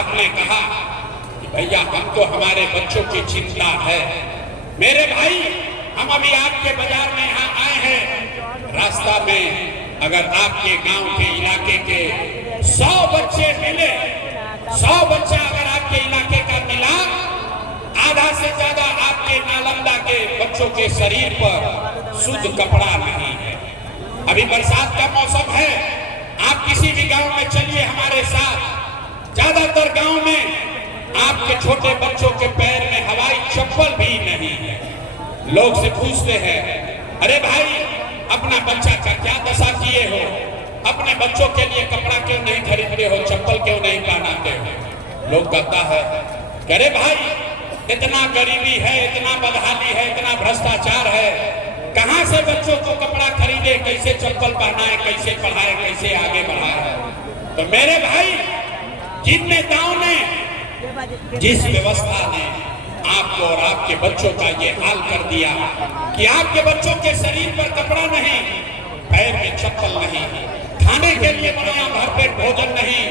आपने कहा कि भैया हमको हमारे बच्चों की चिंता है। मेरे भाई, हम अभी आपके बाजार में यहाँ आए हैं। रास्ता में अगर आपके गांव के इलाके के 100 बच्चे मिले, 100 बच्चा अगर आपके इलाके का मिला, आधा से ज्यादा आपके नालंदा के बच्चों के शरीर पर शुद्ध कपड़ा नहीं है। अभी बरसात का मौसम है, आप किसी भी गांव में चलिए हमारे साथ, ज्यादातर गांव में आपके छोटे बच्चों के पैर में हवाई चप्पल भी नहीं है। लोग से पूछते हैं, अरे भाई अपना बच्चा का क्या दशा किए हो, अपने बच्चों के लिए कपड़ा क्यों नहीं खरीदते हो, चप्पल क्यों नहीं पहनाते हो। लोग कहता है, अरे भाई इतना गरीबी है, इतना बदहाली है, इतना भ्रष्टाचार है, कहां से बच्चों को कपड़ा खरीदे, कैसे चप्पल पहनाए, कैसे पढ़ाए, कैसे आगे बढ़ाए। तो मेरे भाई, जिन नेताओं ने, जिस व्यवस्था ने आपको और आपके बच्चों का ये हाल कर दिया कि आपके बच्चों के शरीर पर कपड़ा नहीं, पैर में चप्पल नहीं, खाने के लिए बनाया भरपेट भोजन नहीं,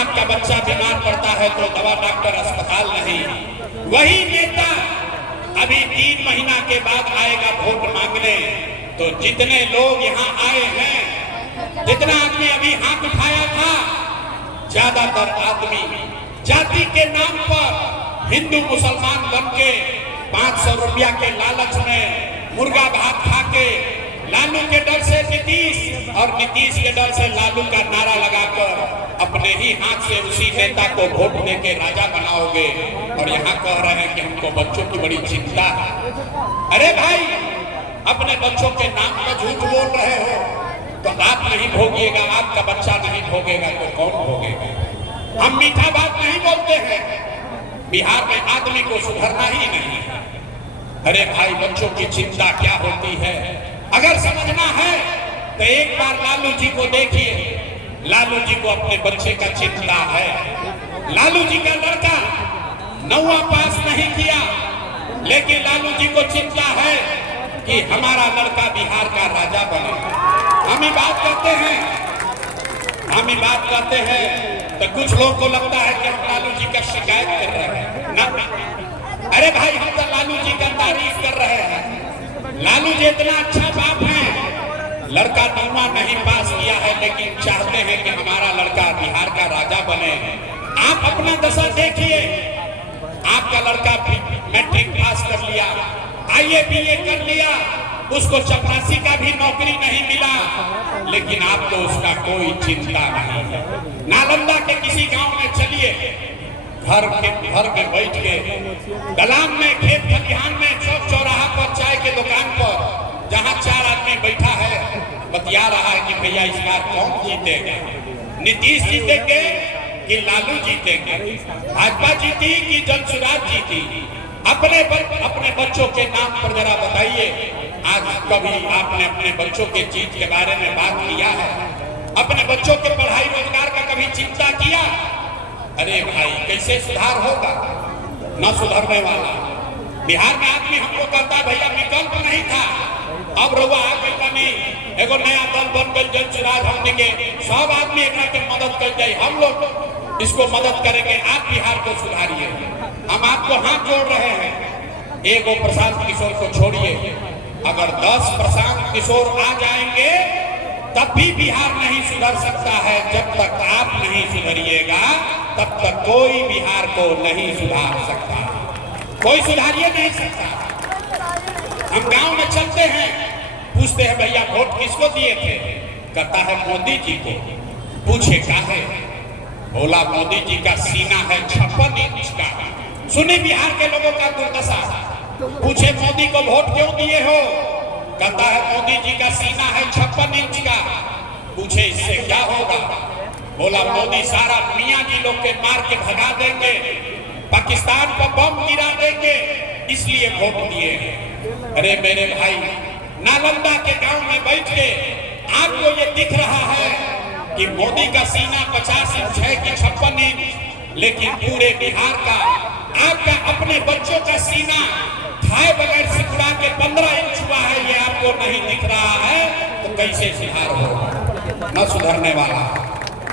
आपका बच्चा बीमार पड़ता है तो दवा डॉक्टर अस्पताल नहीं, वही नेता अभी 3 महीना के बाद आएगा वोट मांगने। तो जितने लोग यहाँ आए हैं, जितना आदमी अभी हाथ उठाया था, ज्यादातर आदमी जाति के नाम पर हिंदू मुसलमान बन के 500 रुपया के लालच में मुर्गा भात खा के लालू के डर से नीतीश और नीतीश के डर से लालू का नारा लगाकर अपने ही हाथ से उसी नेता को वोट देके राजा बनाओगे और यहाँ कह रहे हैं कि हमको बच्चों की बड़ी चिंता है। अरे भाई, अपने बच्चों के नाम पर झूठ बोल रहे हो तो आप नहीं भोगिएगा, आपका बच्चा नहीं भोगेगा तो कौन भोगेगा। हम मीठा बात नहीं बोलते हैं, बिहार में आदमी को सुधरना ही नहीं है। अरे भाई, बच्चों की चिंता क्या होती है अगर समझना है तो एक बार लालू जी को देखिए। लालू जी को अपने बच्चे का चिंता है। लालू जी का लड़का 9वां पास नहीं किया, लेकिन लालू जी को चिंता है कि हमारा लड़का बिहार का राजा बने। हम ही बात करते हैं तो कुछ लोग को लगता है कि हम लालू जी का शिकायत कर रहे हैं ना। अरे भाई, हम तो लालू जी का तारीफ कर रहे हैं। लालू जी इतना अच्छा बाप है, लड़का 9वां नहीं पास किया है लेकिन चाहते हैं कि हमारा लड़का बिहार का राजा बने। आप अपना दशा देखिए, आपका लड़का मैट्रिक पास कर लिया, IAA BA कर लिया, उसको चपरासी का भी नौकरी नहीं मिला, लेकिन आपको उसका कोई चिंता नहीं है। नालंदा के किसी गांव में चलिए, घर में बैठ के दलान में, खेत खलिहान में, चौक चौराहा पर, चाय के दुकान पर, जहां 4 आदमी बैठा है, बतिया रहा है कि भैया इस बार कौन जीतेगा, नीतीश जीतेंगे कि लालू जीतेंगे, भाजपा जीती कि जनसुराज जीती। अपने बच्चों के नाम पर जरा बताइए, आज कभी आपने अपने बच्चों के चीज के बारे में बात किया है? अपने बच्चों के पढ़ाई रोजगार का कभी चिंता किया? अरे भाई, कैसे सुधार होगा? न सुधरने वाला। बिहार में आदमी हमको कहता है भैया विकल्प नहीं था, अब रुआ आगे बनी, एगो नया दल बन गई जनसुराज, हमने के सब आदमी एक के मदद कर जाए, हम लोग इसको मदद करेंगे, आप बिहार को सुधारिए। हम आपको हाथ जोड़ रहे हैं। एगो प्रशांत किशोर को छोड़िए, अगर 10 प्रशांत किशोर आ जाएंगे तब भी बिहार नहीं सुधर सकता है। जब तक आप नहीं सुधरिएगा तब तक कोई बिहार को नहीं सुधार सकता, कोई सुधारिए नहीं सकता। हम गांव में चलते हैं, पूछते हैं भैया वोट किसको दिए थे? कहता है मोदी जी को। पूछे क्या है? बोला मोदी जी का सीना है 56 इंच का। सुनी बिहार के लोगों का दुर्दशा। पूछे मोदी को वोट क्यों दिए हो? कहता है मोदी जी का सीना है 56 इंच का। पूछे इससे क्या होगा? बोला मोदी सारा मियां जी लोग के मार के भगा देंगे, पाकिस्तान पर बम गिरा देंगे, इसलिए वोट दिए। अरे मेरे भाई, नालंदा के गांव में बैठ के आपको ये दिख रहा है कि मोदी का सीना 50 इंच है कि 56 इंच, लेकिन पूरे बिहार का, आपका अपने बच्चों का सीना खाए बगैर सिकुड़ा के 15 इंच हुआ है, ये आपको नहीं दिख रहा है तो कैसे सुधार होगा? न सुधरने वाला,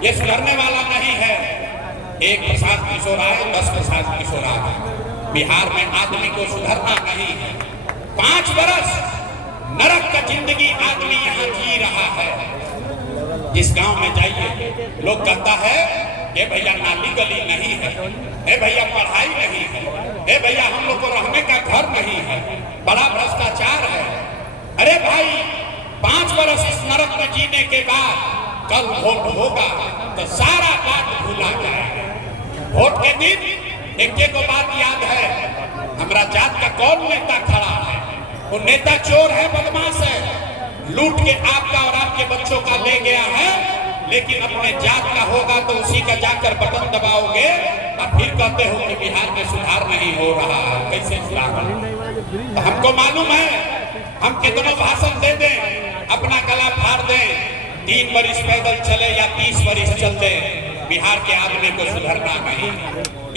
ये सुधरने वाला नहीं है। एक प्रशांत किशोर आए, 10 प्रशांत किशोर आए। बिहार में आदमी को सुधरना नहीं है। 5 बरस नरक का जिंदगी आदमी यहाँ जी रहा है। जिस गांव में जाइए लोग कहता है ये भैया नाली गली नहीं है, ए भैया पढ़ाई नहीं है, ए भैया हम लोग को रहने का घर नहीं है, बड़ा भ्रष्टाचार है। अरे भाई 5 बरस इस नरक में जीने के बाद कल वोट होगा तो सारा बात भूला जाएगा। वोट के दिन एक को बात याद है, हमारा जात का कौन नेता खड़ा है, वो नेता चोर है, बदमाश है, लूट के आपका और आपके बच्चों का ले गया है, लेकिन अपने जात का होगा तो उसी का जाकर बटन दबाओगे और फिर कहते हो कि बिहार में सुधार नहीं हो रहा है। कैसे सुधार होगा? तो हमको मालूम है, हम कितनों भाषण दे दें, अपना गला फाड़ दें, 3 बरिस पैदल चले या 30 बरिस चलते, बिहार के आदमी को सुधरना नहीं।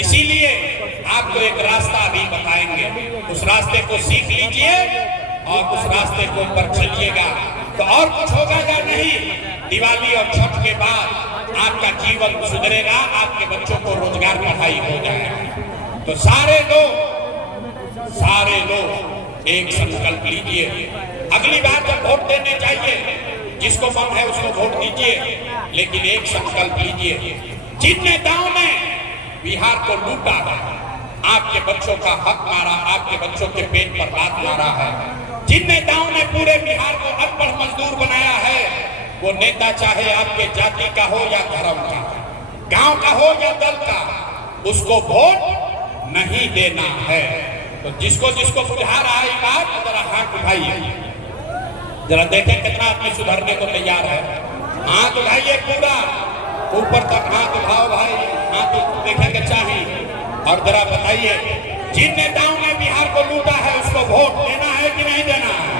इसीलिए आपको एक रास्ता भी बताएंगे, उस रास्ते को सीख लीजिए और उस रास्ते को ऊपर चलिएगा तो और कुछ होगा या नहीं। दिवाली और छठ के बाद आपका जीवन सुधरेगा, आपके बच्चों को रोजगार पढ़ाई हो जाएगा। तो सारे लोग एक संकल्प लीजिए, अगली बार जब वोट देने जाइए जिसको मन है उसको वोट दीजिए, लेकिन एक संकल्प लीजिए, जिन नेताओं ने बिहार को लूटा है, आपके बच्चों का हक मारा, आपके बच्चों के पेट पर लात मारा है, जिन नेताओं ने पूरे बिहार को अनपढ़ मजदूर बनाया है, वो नेता चाहे आपके जाति का हो या धर्म का, गांव का हो या दल का, उसको वोट नहीं देना है। तो जिसको जिसको बुझा रहा है बात, जरा हाथ उठाइए, जरा देखें कितना आदमी सुधरने को तैयार है। हाथ उठाइए, पूरा ऊपर तक हाथ उठाओ भाई, हाथ देखेंगे चाहिए। और जरा बताइए, जिन नेताओं ने बिहार को लूटा है उसको वोट देना है कि नहीं देना है?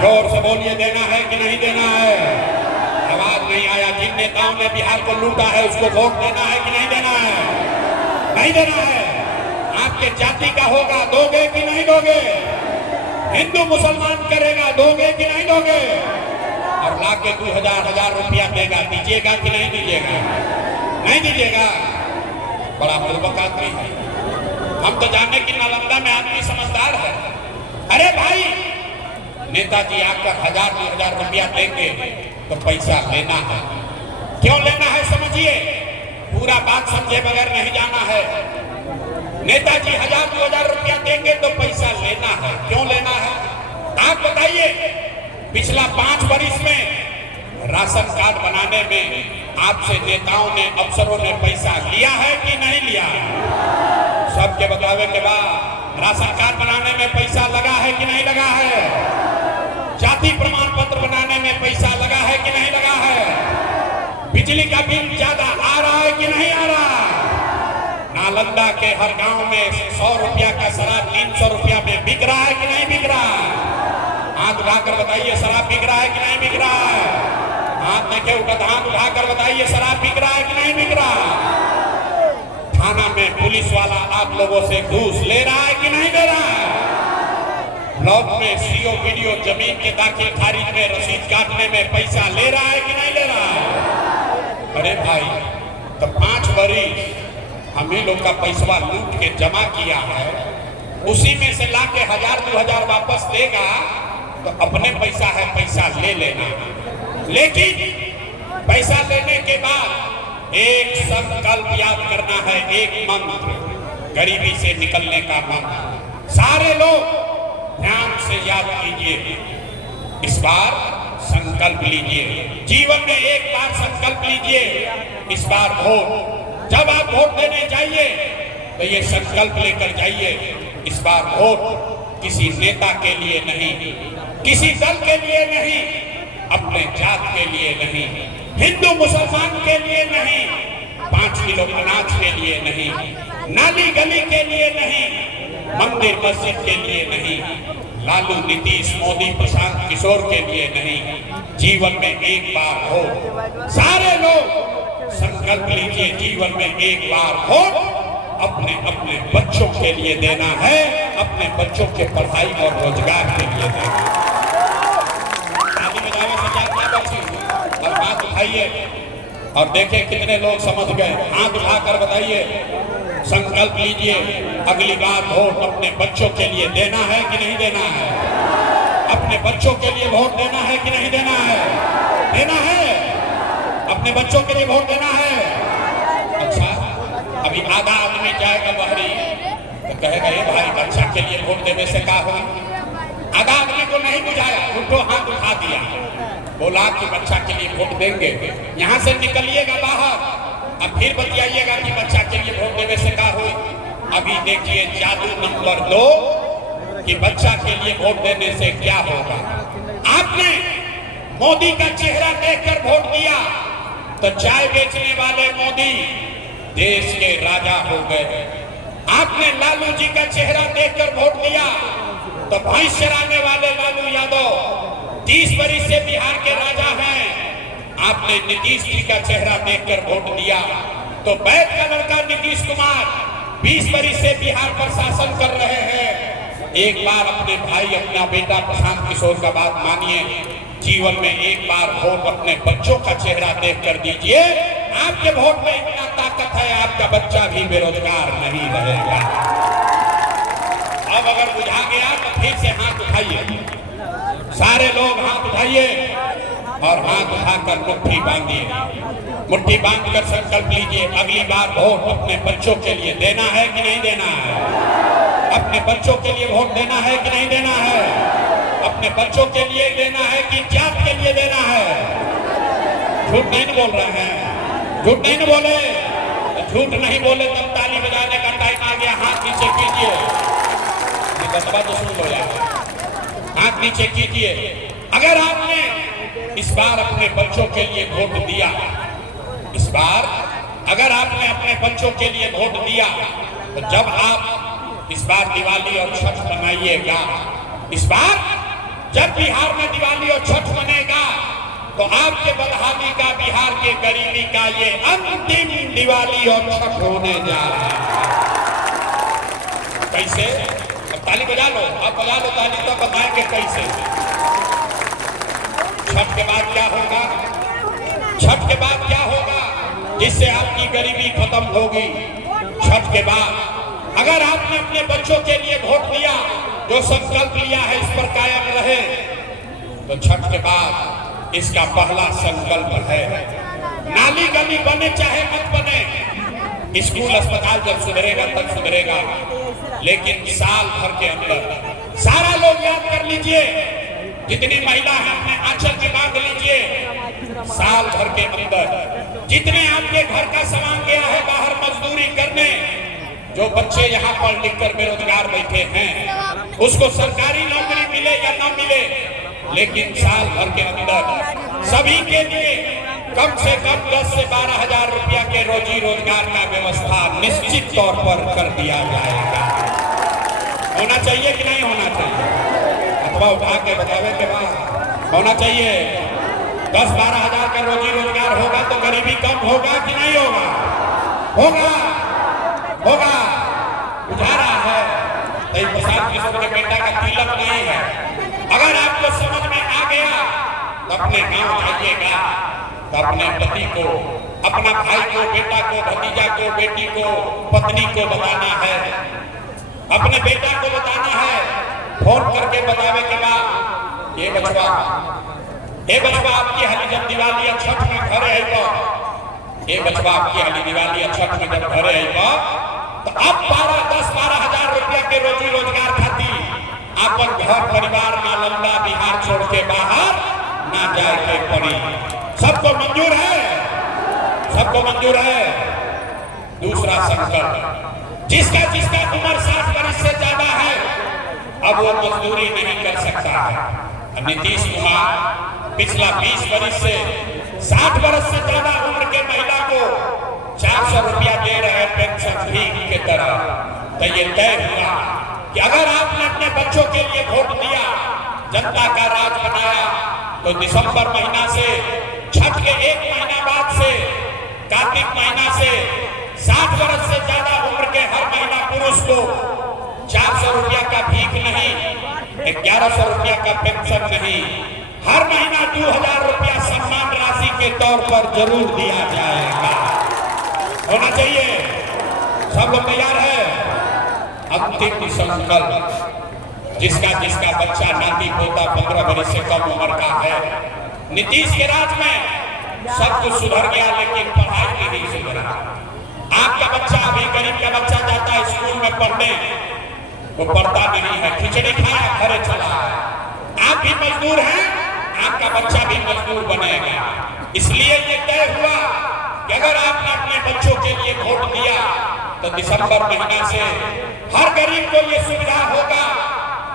जोर से बोलिए, देना है कि नहीं देना है? आवाज नहीं आया। जिन नेताओं ने बिहार को लूटा है उसको वोट देना है कि नहीं देना है? नहीं देना है। आपके जाति का होगा, दोगे कि नहीं दोगे? हिंदू मुसलमान करेगा, दोगे कि नहीं दोगे? और लाके 2000 रुपया देगा, दीजिएगा कि नहीं दीजिएगा? नहीं दीजिएगा। बड़ा बुर्बक आदमी है। हम तो जाने की नालंदा में आदमी समझदार है। अरे भाई, नेताजी आकर 1000-2000 रुपया देंगे तो पैसा लेना है। क्यों लेना है समझिए, पूरा बात समझे बगैर नहीं जाना है। नेताजी 1000-2000 रुपया देंगे तो पैसा लेना है। क्यों लेना है आप बताइए? पिछला 5 वर्ष में राशन कार्ड बनाने में आपसे नेताओं ने, अफसरों ने पैसा लिया है कि नहीं लिया? सबके बतावे के बाद राशन कार्ड बनाने में पैसा लगा है कि नहीं लगा है? जाति प्रमाण पत्र बनाने में पैसा लगा है कि नहीं लगा है? बिजली का बिल ज्यादा आ रहा है कि नहीं आ रहा? नालंदा के हर गांव में 100 रुपया का शराब 300 रुपया में बिक रहा है कि नहीं बिक रहा? हाथ उठाकर बताइए, शराब बिक रहा है कि नहीं बिक रहा है? हाथ देखे उठा, हाथ उठाकर बताइए, शराब बिक रहा है कि नहीं बिक रहा? थाना में पुलिस वाला आप लोगों से घूस ले रहा है कि नहीं दे रहा है? ब्लॉक में सीओ वीडियो जमीन के दाखिल खारिज में रसीद काटने में पैसा ले रहा है कि नहीं ले रहा है? अरे भाई, तो 5 वर्ष हम ही लोग का पैसा लूट के जमा किया है, उसी में से लाके 1000-2000 वापस देगा तो अपने पैसा है, पैसा ले लेना। लेकिन पैसा लेने के बाद एक संकल्प याद करना है, एक मंत्र, गरीबी से निकलने का मंत्र। सारे लोग ध्यान से याद कीजिए, इस बार संकल्प लीजिए, जीवन में एक बार संकल्प लीजिए, इस बार वोट, जब आप वोट देने जाइए तो ये संकल्प लेकर जाइए, इस बार वोट किसी नेता के लिए नहीं, किसी दल के लिए नहीं, अपने जात के लिए नहीं, हिंदू मुसलमान के लिए नहीं, 5 किलो अनाज के लिए नहीं, नाली गली के लिए नहीं, मंदिर मस्जिद के लिए नहीं, लालू नीतीश मोदी प्रशांत किशोर के लिए नहीं, जीवन में एक बार वोट। सारे लोग संकल्प लीजिए, जीवन में एक बार वोट अपने अपने बच्चों के लिए देना है, अपने बच्चों के पढ़ाई और रोजगार के लिए देना है। शादी में जाने से क्या बची? और बात उठाइए, और देखें कितने लोग समझ गए। हाथ उठाकर बताइए, संकल्प लीजिए, अगली बार वोट अपने बच्चों के लिए देना है कि नहीं देना है? अपने बच्चों के लिए वोट देना है कि नहीं देना है? देना है, अपने बच्चों के लिए वोट देना है। अच्छा, अभी आधा आदमी जाएगा बहरी तो कहेगा ये भाई बच्चा के लिए वोट देने से क्या हो? आधा आदमी को नहीं बुझाया, उनको हाथ उठा दिया, बोला कि बच्चा के लिए वोट देंगे। यहाँ से निकलिएगा बाहर, अब फिर बतियाइएगा कि बच्चा के लिए वोट देने से क्या हो। अभी देखिए जादू नंबर 2 कि बच्चा के लिए वोट देने से क्या होगा। आपने मोदी का चेहरा देखकर वोट दिया तो चाय बेचने वाले मोदी देश के राजा हो गए। आपने लालू जी का चेहरा देखकर वोट दिया तो भैंस चराने वाले लालू यादव 30 वर्ष से बिहार के राजा हैं। आपने नीतीश जी का चेहरा देखकर वोट दिया तो बैठ का लड़का नीतीश कुमार 20 वर्ष से बिहार पर शासन कर रहे हैं। एक बार अपने भाई, अपना बेटा प्रशांत किशोर का बात मानिए, जीवन में एक बार वोट अपने बच्चों का चेहरा देखकर दीजिए। आपके वोट में इतना ताकत है, आपका बच्चा भी बेरोजगार नहीं रहेगा। अब अगर बुझा गया तो फिर से हाथ उठाइए, सारे लोग हाथ उठाइए और हाथ उठाकर मुट्ठी बांधिए। मुट्ठी बांधकर संकल्प लीजिए, अगली बार वोट अपने बच्चों के लिए देना है कि नहीं देना है? अपने बच्चों के लिए वोट देना है कि नहीं देना है? अपने बच्चों के लिए देना है कि जात के लिए देना है? झूठ नहीं बोल रहे हैं, झूठ नहीं बोले, झूठ नहीं बोले तब ताली बजाने का टाइम आ गया। हाथ नीचे कीजिए, बतवा तो सुन लो यार, हाथ नीचे कीजिए। अगर आपने इस बार अपने बच्चों के लिए वोट दिया, इस बार अगर आपने अपने बच्चों के लिए वोट दिया तो जब आप इस बार दिवाली और छठ मनाइएगा, इस बार जब बिहार में दिवाली और छठ मनेगा तो आपके बदहाली का, बिहार के गरीबी का ये अंतिम दिवाली और छठ होने जा रहा है। कैसे? अब ताली बजा लो, अब बजा लो ताली, तो बताएंगे कैसे। छठ के बाद क्या होगा? छठ के बाद क्या होगा जिससे आपकी गरीबी खत्म होगी? छठ के बाद अगर आपने अपने बच्चों के लिए वोट दिया, जो संकल्प लिया है इस पर कायम रहे, तो छठ के बाद इसका पहला संकल्प है, नाली गली बने चाहे मत बने, स्कूल अस्पताल जब सुधरेगा तब सुधरेगा, लेकिन साल भर के अंदर सारा लोग याद कर लीजिए, जितनी महिला है अपने आंचल में बांध लीजिए, साल भर के अंदर जितने आपके घर का सामान गया है बाहर मजदूरी करने, जो बच्चे यहाँ पढ़ लिख कर बेरोजगार बैठे हैं, उसको सरकारी नौकरी मिले या ना मिले, लेकिन साल भर के अंदर सभी के लिए कम से कम 10 से 12 हजार रुपया के रोजी रोजगार का व्यवस्था निश्चित तौर पर कर दिया जाएगा। होना चाहिए कि नहीं होना चाहिए? अथवा उठा के बतावे के बाद होना चाहिए। 10-12 हजार का रोजी रोजगार होगा तो गरीबी कम होगा कि नहीं होगा? होगा, होगा। बुझा रहा है तो प्रशांत किशोर के बेटा का तिलक नहीं है। अगर आपको समझ में आ गया तो अपने गांव जाइएगा, तो अपने पति को, अपना भाई को, बेटा को, भतीजा को, बेटी को, पत्नी को बताना है, अपने बेटा को बताना है, फोन करके बतावे के बाद ये बचवा आपकी हाली जब दिवाली या छठ में घरे आएगा, ये बचवा आपकी हाली दिवाली या छठ में जब घरे आएगा तो अब 10-12 हजार रुपया के रोजी रोजगार खाती अपन घर परिवार नालंदा बिहार छोड़ के बाहर ना जाए के पड़ी। सबको मंजूर है? सबको मंजूर है? दूसरा संकल्प, जिसका उम्र 60 वर्ष से ज्यादा है अब वो मजदूरी नहीं कर सकता है। नीतीश कुमार पिछला 20 वर्ष से 60 वर्ष से ज्यादा उम्र के महिला को 400 रुपया दे रहे पेंशन भीख के तरह। तो ये तय हुआ कि अगर आपने अपने बच्चों के लिए वोट दिया, जनता का राज बनाया, तो दिसंबर महीना से, छठ के 1 महीना बाद से, कार्तिक महीना से 60 वर्ष से ज्यादा उम्र के हर महिला पुरुष को 400 रुपया का भीख नहीं, 1100 रुपया का पेंशन नहीं, हर महीना 2000 रुपया सम्मान राशि के तौर पर जरूर दिया जाएगा। होना चाहिए। सब लोग तैयार है? अंतिम संकल्प जिसका जिसका बच्चा नाती पोता 15 वर्ष से कम उम्र का है। नीतीश के राज में सब कुछ सुधर गया, लेकिन पढ़ाई नहीं सुधरा। आपका बच्चा, अभी गरीब का बच्चा जाता है स्कूल में पढ़ने, वो पढ़ता नहीं है, खिचड़ी खाया घरे चला है। आप भी मजदूर हैं, आपका बच्चा भी मजदूर बनेगा। इसलिए ये तय हुआ कि अगर आपने अपने बच्चों के लिए वोट दिया तो दिसंबर महीना से हर गरीब को ये सुविधा होगा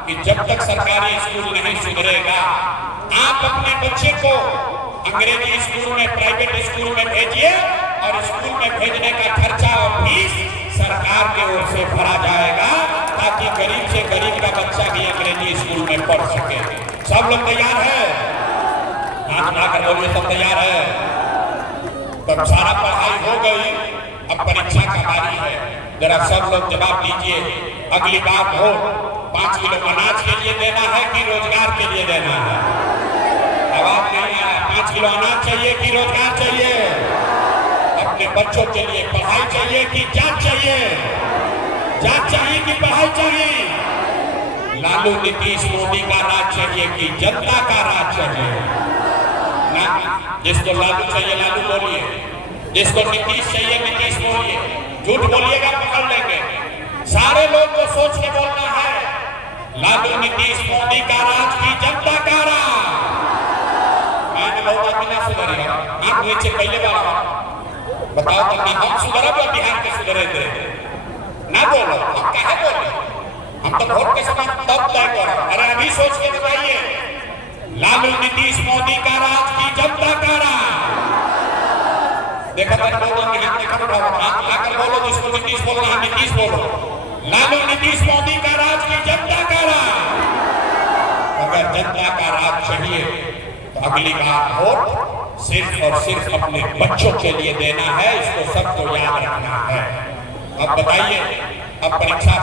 कि जब तक सरकारी स्कूल नहीं सुधरेगा, आप अपने बच्चे को अंग्रेजी स्कूल में, प्राइवेट स्कूल में भेजिए और स्कूल में भेजने का खर्चा और फीस सरकार की ओर से भरा जाएगा, ताकि गरीब से गरीब का बच्चा भी अंग्रेजी स्कूल में पढ़ सके। सब लोग तैयार है? हाथ उठाकर बोलिए, सब तैयार है? तब सारा पढ़ाई हो गई, अब परीक्षा का बारी है। जरा सब लोग जवाब दीजिए। अगली बार वोट 5 किलो अनाज के लिए देना है कि रोजगार के लिए देना है? आवाज नहीं आया। 5 किलो अनाज चाहिए कि रोजगार चाहिए? अपने बच्चों के लिए पढ़ाई चाहिए कि जांच चाहिए? जांच चाहिए कि पढ़ाई चाहिए? लालू नीतीश मोदी का राज चाहिए कि जनता का राज चाहिए? ना, जिसको लालू चाहिए लालू बोलिए, जिसको नीतीश चाहिए नीतीश बोलिए। झूठ बोलिएगा पकड़ लेंगे। सारे लोग को सोच के बोलना है, लालू नीतीश मोदी का राज की जनता का राज। मैंने बहुत बिना सुधरेगा। आप नीचे पहले बार बताओ तो ना हम सुधरे या बिहार के सुधरे थे? ना बोलो, हम कहे बोले? हम तो वोट के समय तब तय करो। अरे अभी सोच के बताइए, लालू नीतीश मोदी का राज की जनता का राज। देखा था बोलो, आकर बोलो, जिसको नीतीश बोलना है नीतीश बोलो। लालू नीतीश मोदी का राज की जनता का राज। अगर जनता का राज चाहिए तो अगली बार वोट सिर्फ और सिर्फ अपने बच्चों के लिए देना है। इसको सबको याद रखना है। अब बताइए, अब परीक्षा